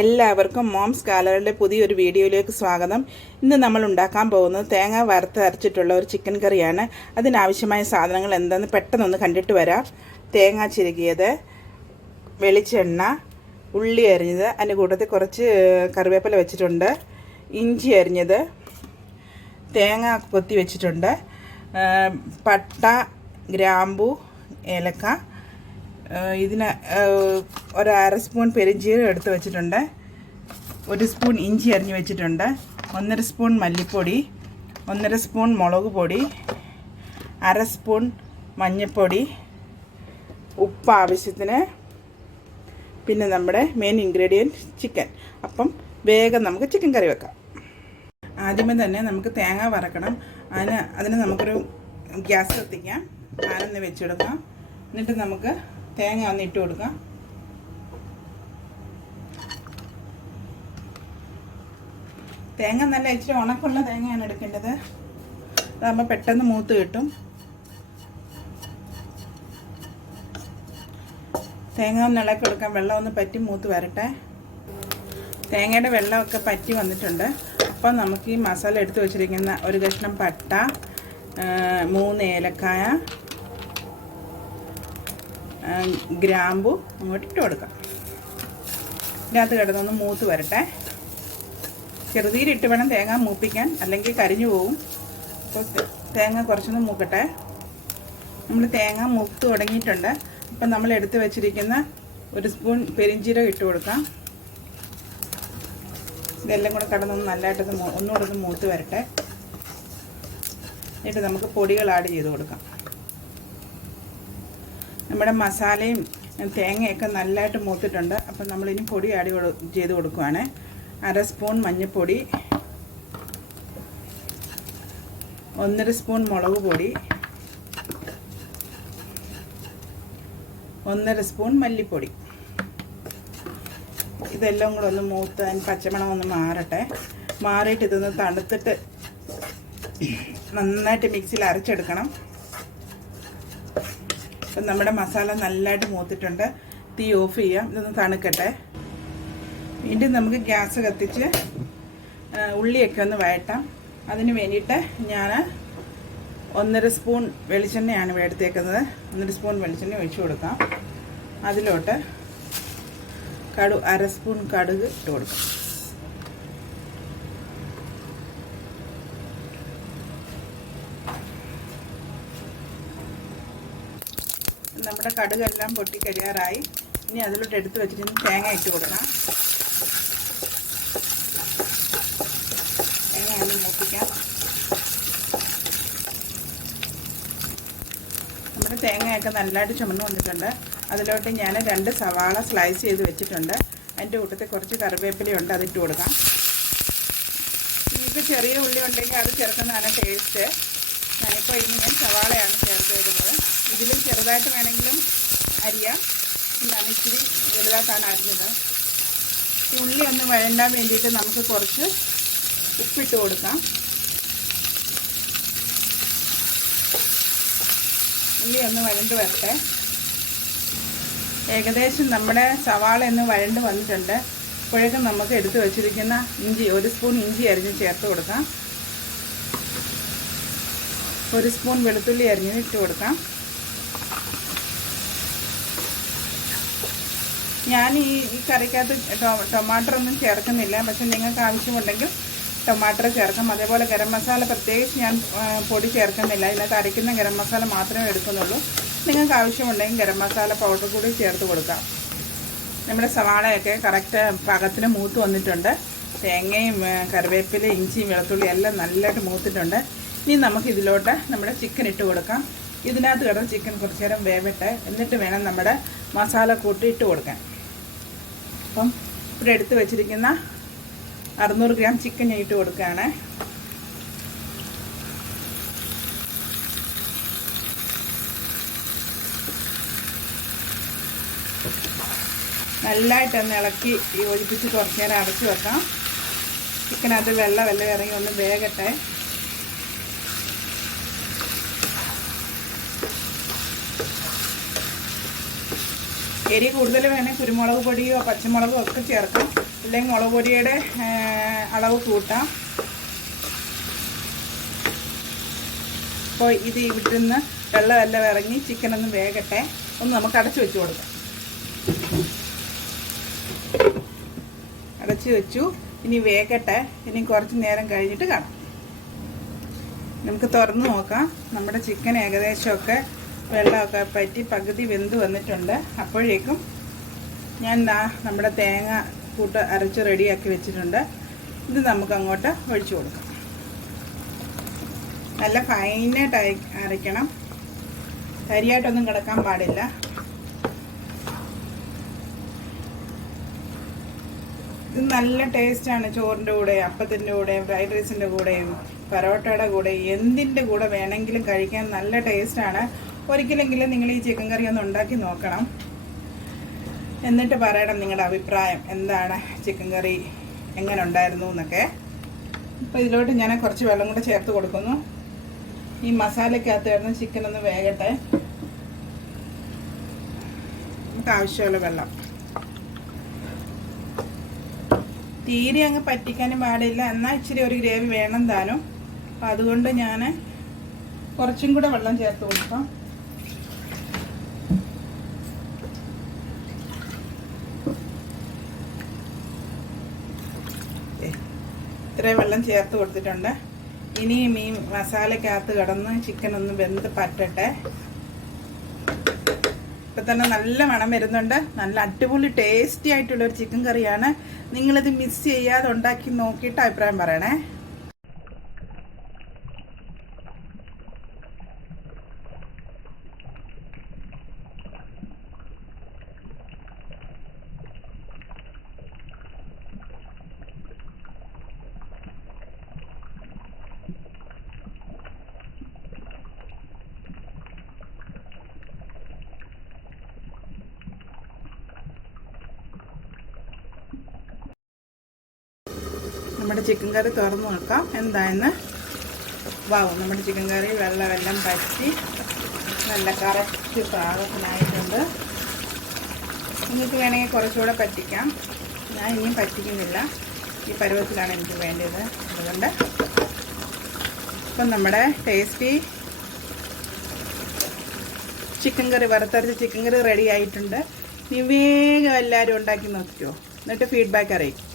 എല്ലാവർക്കും മോംസ് ഗാലറിയുടെ പുതിയൊരു വീഡിയോയിലേക്ക് സ്വാഗതം. ഇന്ന് നമ്മൾ ഉണ്ടാക്കാൻ പോകുന്നത് തേങ്ങ വറുത്ത് അരച്ചിട്ടുള്ള ഒരു ചിക്കൻ കറിയാണ്. അതിനാവശ്യമായ സാധനങ്ങൾ എന്താണെന്ന് പെട്ടെന്നൊന്ന് കണ്ടിട്ട് വരാം. തേങ്ങ ചിരകിയത്, വെളിച്ചെണ്ണ, ഉള്ളി അരിഞ്ഞത്, അതിൻ്റെ കൂട്ടത്തിൽ കുറച്ച് കറിവേപ്പില വെച്ചിട്ടുണ്ട്, ഇഞ്ചി അരിഞ്ഞത്, തേങ്ങ കൊത്തി വെച്ചിട്ടുണ്ട്, പട്ട, ഗ്രാമ്പു, ഏലക്ക, ഇതിന് ഒരു അര സ്പൂൺ പെരിഞ്ജീരകം എടുത്ത് വെച്ചിട്ടുണ്ട്, ഒരു സ്പൂൺ ഇഞ്ചി അരിഞ്ഞ് വെച്ചിട്ടുണ്ട്, 1.5 സ്പൂൺ മല്ലിപ്പൊടി, 1.5 സ്പൂൺ മുളക് പൊടി, അര സ്പൂൺ മഞ്ഞൾപ്പൊടി, ഉപ്പ് ആവശ്യത്തിന്, പിന്നെ നമ്മുടെ മെയിൻ ഇൻഗ്രീഡിയൻറ്റ് ചിക്കൻ. അപ്പം വേഗം നമുക്ക് ചിക്കൻ കറി വെക്കാം. ആദ്യമേ തന്നെ നമുക്ക് തേങ്ങ വറക്കണം. അതിന് നമുക്കൊരു ഗ്യാസ് കത്തിക്കാം, പാനൊന്ന് വെച്ചെടുക്കാം. എന്നിട്ട് നമുക്ക് തേങ്ങ ഒന്ന് ഇട്ട് കൊടുക്കാം. തേങ്ങ നല്ല ഇച്ചിരി ഉണക്കുള്ള തേങ്ങയാണ് എടുക്കേണ്ടത്. അതാകുമ്പോൾ പെട്ടെന്ന് മൂത്ത് കിട്ടും. തേങ്ങ ഒന്ന് ഇളക്കി കൊടുക്കാം. വെള്ളം ഒന്ന് പറ്റി മൂത്ത് വരട്ടെ. തേങ്ങയുടെ വെള്ളമൊക്കെ പറ്റി വന്നിട്ടുണ്ട്. അപ്പം നമുക്ക് ഈ മസാല എടുത്ത് വെച്ചിരിക്കുന്ന ഒരു കഷ്ണം പട്ട, 3 ഏലക്കായ, ഗ്രാമ്പു അങ്ങോട്ട് ഇട്ട് കൊടുക്കാം. ഇതിനകത്ത് കിടന്നൊന്ന് മൂത്ത് വരട്ടെ. ചെറുതീരിട്ട് വേണം തേങ്ങ മൂപ്പിക്കാൻ, അല്ലെങ്കിൽ കരിഞ്ഞു പോവും. അപ്പോൾ തേങ്ങ കുറച്ചൊന്ന് മൂക്കട്ടെ. നമ്മൾ തേങ്ങ മൂത്ത് തുടങ്ങിയിട്ടുണ്ട്. അപ്പം നമ്മൾ എടുത്ത് വെച്ചിരിക്കുന്ന 1 സ്പൂൺ പെരിഞ്ജീരകം ഇട്ട് കൊടുക്കാം. ഇതെല്ലാം കൂടെ കിടന്നൊന്ന് നല്ലതായിട്ടത് ഒന്നുകൂടെ മൂത്ത് വരട്ടെ. എന്നിട്ട് നമുക്ക് പൊടികൾ ആഡ് ചെയ്ത് കൊടുക്കാം. നമ്മുടെ മസാലയും തേങ്ങയൊക്കെ നല്ലതായിട്ട് മൂത്തിട്ടുണ്ട്. അപ്പം നമ്മളിനി പൊടി ആഡ് ചെയ്ത് കൊടുക്കുവാണ്. അര സ്പൂൺ മഞ്ഞൾപ്പൊടി, 1.5 സ്പൂൺ മുളക് പൊടി, 1.5 സ്പൂൺ മല്ലിപ്പൊടി. ഇതെല്ലാം കൂടെ ഒന്ന് മൂത്ത് അതിന് പച്ചമണം ഒന്ന് മാറട്ടെ. മാറിയിട്ട് ഇതൊന്ന് തണുത്തിട്ട് നന്നായിട്ട് മിക്സിയിൽ അരച്ചെടുക്കണം. അപ്പം നമ്മുടെ മസാല നല്ലതായിട്ട് മൂത്തിട്ടുണ്ട്. തീ ഓഫ് ചെയ്യാം. ഇതൊന്ന് തണുക്കട്ടെ. വീണ്ടും നമുക്ക് ഗ്യാസ് കത്തിച്ച് ഉള്ളിയൊക്കെ ഒന്ന് വഴറ്റാം. അതിന് വേണ്ടിയിട്ട് ഞാൻ 1.5 സ്പൂൺ വെളിച്ചെണ്ണയാണ് ഇവിടെ എടുത്തേക്കുന്നത്. 1.5 സ്പൂൺ വെളിച്ചെണ്ണ ഒഴിച്ചു കൊടുക്കാം. അതിലോട്ട് അര സ്പൂൺ കടുക് ഇട്ട് കൊടുക്കാം. നമ്മുടെ കടുകെല്ലാം പൊട്ടി കഴിയാറായി. ഇനി അതിലോട്ട് എടുത്ത് വെച്ചിട്ട് തേങ്ങ ഇട്ട് കൊടുക്കാം. തേങ്ങ ഒന്ന് മൂപ്പിക്കാം. നമ്മുടെ തേങ്ങയൊക്കെ നല്ലതായിട്ട് ചുമന്ന് വന്നിട്ടുണ്ട്. അതിലോട്ട് ഞാൻ 2 സവാള സ്ലൈസ് ചെയ്ത് വെച്ചിട്ടുണ്ട്. അതിൻ്റെ കൂട്ടത്തിൽ കുറച്ച് കറിവേപ്പിലയുണ്ട്, അതിട്ട് കൊടുക്കാം. നിങ്ങൾക്ക് ചെറിയ ഉള്ളി ഉണ്ടെങ്കിൽ അത് ചേർക്കുന്നതാണ് ടേസ്റ്റ്. ഞാനിപ്പോൾ ഇങ്ങനെ സവാളയാണ് ചേർത്തിടുന്നത്. ഇതിലും ചെറുതായിട്ട് വേണമെങ്കിലും അരിയാം. ഞാൻ ഇച്ചിരി വലുതായിട്ടാണ് അരിഞ്ഞത്. ഈ ഉള്ളി ഒന്ന് വഴണ്ടാൻ വേണ്ടിയിട്ട് നമുക്ക് കുറച്ച് ഉപ്പിട്ട് കൊടുക്കാം. ഉള്ളി ഒന്ന് വഴണ്ട് വരട്ടെ. ഏകദേശം നമ്മുടെ സവാള ഒന്ന് വഴണ്ട് വന്നിട്ടുണ്ട്. ഇപ്പോഴേക്കും നമുക്ക് എടുത്ത് വെച്ചിരിക്കുന്ന ഇഞ്ചി, 1 സ്പൂൺ ഇഞ്ചി അരിഞ്ഞ് ചേർത്ത് കൊടുക്കാം. 1 സ്പൂൺ വെളുത്തുള്ളി അരിഞ്ഞ് ഇട്ട് കൊടുക്കാം. ഞാൻ ഈ കറിക്കകത്ത് ടൊമാറ്റോ ഒന്നും ചേർക്കുന്നില്ല. പക്ഷെ നിങ്ങൾക്ക് ആവശ്യമുണ്ടെങ്കിൽ ടൊമാറ്റോ ചേർക്കാം. അതേപോലെ ഗരം മസാല പ്രത്യേകിച്ച് ഞാൻ പൊടി ചേർക്കുന്നില്ല. ഇതിനകത്ത് അരയ്ക്കുന്ന ഗരം മസാല മാത്രമേ എടുക്കുന്നുള്ളൂ. നിങ്ങൾക്ക് ആവശ്യമുണ്ടെങ്കിൽ ഗരം മസാല പൗഡർ കൂടി ചേർത്ത് കൊടുക്കാം. നമ്മുടെ സവാളയൊക്കെ കറക്റ്റ് പാകത്തിന് മൂത്ത് വന്നിട്ടുണ്ട്. തേങ്ങയും കറിവേപ്പിലയും ഇഞ്ചിയും വെളുത്തുള്ളി എല്ലാം നല്ലതായിട്ട് മൂത്തിട്ടുണ്ട്. ഇനി നമുക്ക് ഇതിലോട്ട് നമ്മുടെ ചിക്കൻ ഇട്ട് കൊടുക്കാം. ഇതിനകത്ത് കിടന്ന് ചിക്കൻ കുറച്ച് നേരം വേവട്ടെ. എന്നിട്ട് വേണം നമ്മുടെ മസാല കൂട്ടി ഇട്ട് കൊടുക്കാൻ. അപ്പം ഇവിടെ എടുത്ത് വെച്ചിരിക്കുന്ന 600 ഗ്രാം ചിക്കൻ ഞാൻ ഇട്ട് കൊടുക്കുകയാണ്. നല്ലതായിട്ടൊന്ന് ഇളക്കി യോജിപ്പിച്ച് കുറച്ച് നേരം അടച്ച് വെക്കാം. ചിക്കനകത്ത് വെള്ളം ഇറങ്ങി ഒന്ന് വേകട്ടെ. എരി കൂടുതൽ വേണേൽ കുരുമുളക് പൊടിയോ പച്ചമുളകോ ഒക്കെ ചേർക്കാം. അല്ലെങ്കിൽ മുളക് പൊടിയുടെ അളവ് കൂട്ടാം. അപ്പോൾ ഇത് ഇവിടുന്ന് വെള്ളമെല്ലാം ഇറങ്ങി ചിക്കനൊന്ന് വേകട്ടെ. ഒന്ന് നമുക്ക് അടച്ചു വെച്ച് കൊടുക്കാം. അടച്ചു വെച്ചു. ഇനി വേകട്ടെ. ഇനി കുറച്ച് നേരം കഴിഞ്ഞിട്ട് കാണാം. നമുക്ക് തുറന്ന് നോക്കാം. നമ്മുടെ ചിക്കൻ ഏകദേശമൊക്കെ വെള്ളമൊക്കെ പറ്റി പകുതി വെന്ത് വന്നിട്ടുണ്ട്. അപ്പോഴേക്കും ഞാൻ നമ്മുടെ തേങ്ങ കൂട്ട് അരച്ച് റെഡിയാക്കി വെച്ചിട്ടുണ്ട്. ഇത് നമുക്ക് അങ്ങോട്ട് ഒഴിച്ചു കൊടുക്കാം. നല്ല ഫൈനായിട്ട് അരയ്ക്കണം. തരിയായിട്ടൊന്നും കിടക്കാൻ പാടില്ല. ഇത് നല്ല ടേസ്റ്റാണ്. ചോറിൻ്റെ കൂടെ, അപ്പത്തിൻ്റെ കൂടെ, ഫ്രൈഡ് റൈസിൻ്റെ കൂടെയും പൊറോട്ടയുടെ കൂടെ എന്തിൻ്റെ കൂടെ വേണമെങ്കിലും കഴിക്കാൻ നല്ല ടേസ്റ്റാണ്. ഒരിക്കലെങ്കിലും നിങ്ങൾ ഈ ചിക്കൻ കറി ഒന്ന് ഉണ്ടാക്കി നോക്കണം. എന്നിട്ട് പറയണം നിങ്ങളുടെ അഭിപ്രായം എന്താണ്, ചിക്കൻ കറി എങ്ങനെ ഉണ്ടായിരുന്നു എന്നൊക്കെ. അപ്പോൾ ഇതിലോട്ട് ഞാൻ കുറച്ച് വെള്ളം കൂടെ ചേർത്ത് കൊടുക്കുന്നു. ഈ മസാലയ്ക്കകത്ത് കിടന്ന് ചിക്കൻ ഒന്ന് വേകട്ടെ. നമുക്ക് ആവശ്യമുള്ള വെള്ളം. തീരെ അങ്ങ് പറ്റിക്കാനും പാടില്ല, എന്നാൽ ഇച്ചിരി ഒരു ഗ്രേവി വേണം താനും. അപ്പം അതുകൊണ്ട് ഞാൻ കുറച്ചും കൂടെ വെള്ളം ചേർത്ത് കൊടുക്കാം. ഇത്രയും വെള്ളം ചേർത്ത് കൊടുത്തിട്ടുണ്ട്. ഇനി മീൻ മസാലയ്ക്കകത്ത് കിടന്ന് ചിക്കൻ ഒന്ന് വെന്ത് പറ്റട്ടെ. ഇപ്പം തന്നെ നല്ല മണം വരുന്നുണ്ട്. നല്ല അടിപൊളി ടേസ്റ്റി ആയിട്ടുള്ളൊരു ചിക്കൻ കറിയാണ്. നിങ്ങളിത് മിസ് ചെയ്യാതെ ഉണ്ടാക്കി നോക്കിയിട്ട് അഭിപ്രായം പറയണേ. നമ്മുടെ ചിക്കൻ കറി തുറന്ന് നോക്കാം എന്തായെന്ന്. വാവും, നമ്മുടെ ചിക്കൻ കറി വെള്ളമെല്ലാം പറ്റി നല്ല കറക്റ്റ് പാകത്തിനായിട്ടുണ്ട്. നിങ്ങൾക്ക് വേണമെങ്കിൽ കുറച്ചുകൂടെ പറ്റിക്കാം. ഞാൻ ഇനിയും പറ്റിക്കുന്നില്ല. ഈ പരുവത്തിലാണ് എനിക്ക് വേണ്ടത്. അതുകൊണ്ട് ഇപ്പം നമ്മുടെ ടേസ്റ്റി ചിക്കൻ കറി, വറുത്തരച്ച ചിക്കൻ കറി റെഡി ആയിട്ടുണ്ട്. നീ വേഗം എല്ലാവരും ഉണ്ടാക്കി നോക്കിക്കോ. എന്നിട്ട് ഫീഡ്ബാക്ക് അറിയിക്കും.